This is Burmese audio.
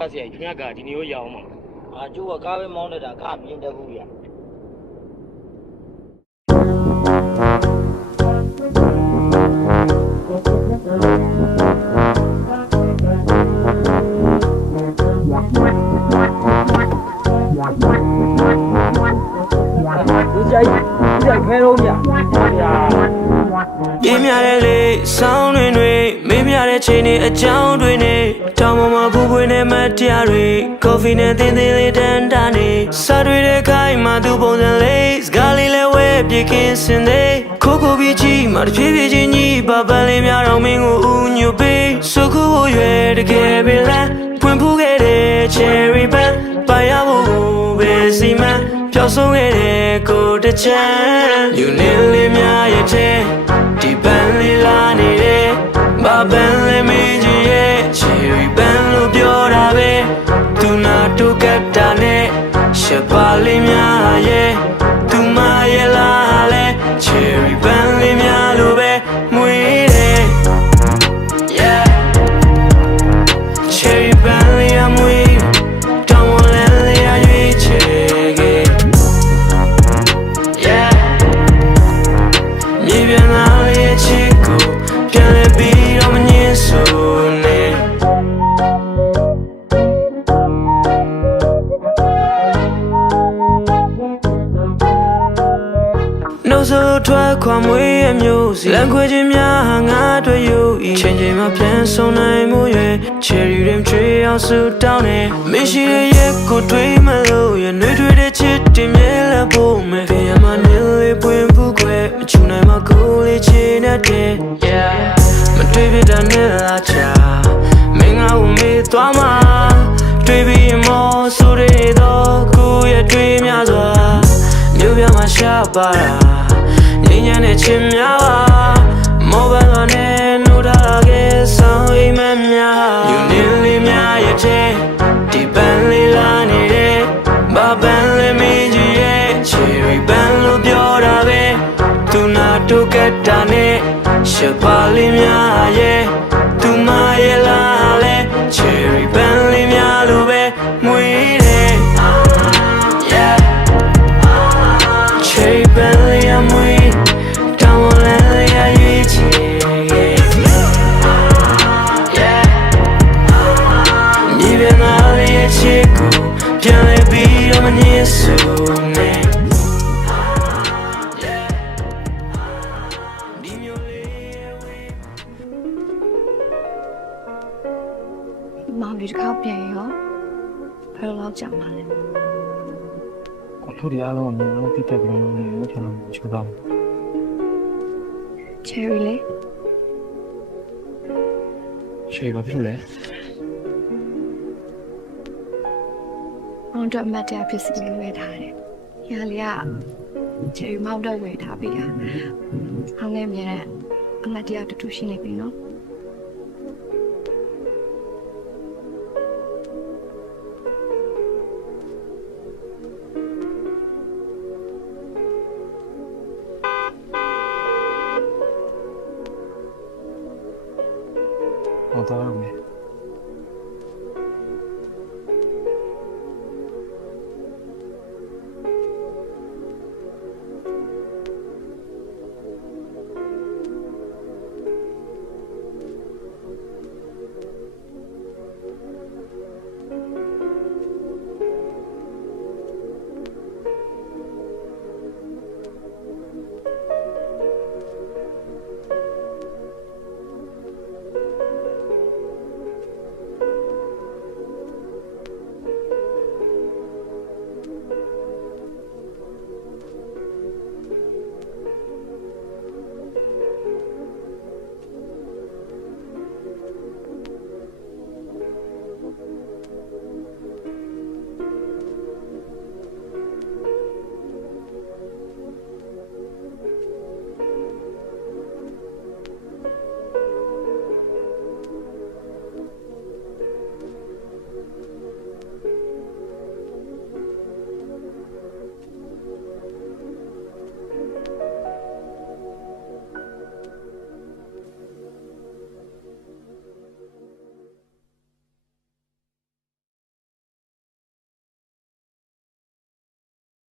ပတ်စရိုက်ခင်ဗျာကဒီနေကိုရအောင်ပါကျိုးကကားပဲမောင်းနေတာကမြင်တတ်ဘူးဗျာဒီကြိုက်ခဲတော့ဗျာပြင်းများတဲ့လေဆောင်းတွေမင်းများတဲ့ချိန်တွေအကြောင်းတွေနဲ့တောင်ပေါ်မှာဖူးပွေးနဲ့မတရားတွေကော်ဖီနဲ့သင်းသင်းလေးတန်းတာနေစားတွေတဲ့ခိုင်းမှသူပုံစံလေးစကားလေးလဲဝဲပြေကင်းစင်သေးခိုးပြီးချီမှတစ်ဖြည်းဖြည်းချင်းကြီးပပန်းလေးများတော့မင်းကိုဥညွတ်ပေးစုခုဖို့ရွယ်တကယ်ပဲလားဖွင့်ဖူးခဲ့တဲ့ cherry band ပါရဖို့ပဲစီမံပျောက်ဆုံးခဲ့တဲ့ကိုတချမ်းယူနေလေးများရဲ့တဲ့ဒီပန်းလေးလာနေတယ်ဘာပန်းလေးမင်းကြီးရဲ့ cherry band လို့ပြောတာပဲသူနာတို့ကတ်တာနဲ့ရှပ်ပါလေးများရဲ့သူမရဲ့လားလဲ cherry band လေးများလို့ပဲမွေးတယ် yeah cherry band လေးအမွေးတောင်းဝလန်းလေးအရွေးချယ်ခဲ့မြေပြန်လာရဲ့ချစ်ကိုပြန်လဲပြီးတော့မငြင်းဆိုနဲ့နှုတ်ဆိုထွက်ခွာမွေးရမျိုးစီလမ်းခွေခြင်းများငါတွေ့ယူဤချိန်ချိန်မှာပြန်ဆုံးနိုင်မှုရဲ့ cherry dream ချွေအောင်စုတောင်းနေမရှိတဲ့ရက်ကိုတွေးမလို့ရနှွေးထွေးတဲ့ချစ်တင်မြဲလက်ဖို့မယ်ဖေးမနေလေးပွင့်ဘူးခွဲမချူနိုင်မှာကိုလေးချင်တဲ့ yeah မတွေးပြတဲ့နဲ့လားချာမင်းငါ့ကိုမေးသွားမှာတွေးပြီးမောဆိုရတော့ကိုရဲ့တွေးများစွာမြို့ပြမှာရှာပါတာငြိမ်းချမ်းတဲ့ချင်များပါမောဘန်နဲ့နိုးထားခဲ့ဆောင်အိမ်မများယူနေလေးများရဲ့တဲ့ဒီပန်းလေးလာနေတယ်ဘာပန်းလေးမင်းကြီးရဲ့ cherry band လို့ပြောတာပဲသူနာတို့ကတ်တာနဲ့ရှပ်ပါလေးများရဲ့သူမရဲ့လားလဲ cherry band လေးများလို့ပဲမွေးတယ် yeah cherry band လေးအမွေးတောင်းဝလန်းလေးအရွေးချယ်ခဲ့မြေပြန်လာရဲ့ချစ်ကိုပြန်လဲပြီးတော့မငြင်းဆိုနဲ့မောင်ဒီတစ်ခါပြန်ရောဘယ်လိုကြောက်မှာလဲကိုတို့ဒီအားလုံးအမြင်လုံးတိတက်ပြီးတော့နေလို့ကျွန်တော်ချိုးတော့ cherry လေ ရှေ့ဘာဖြစ်လဲ မောင်တို့မတ်တရားဖြစ်စီလို့ဝယ်ထားတယ်။ညာလေးက cherry မောင်တို့ဝယ်ထားပေးတာ။ဟောင်းနေမြဲတဲ့အမတ်တရားတူတူရှိနေပြီနော်။好的，没。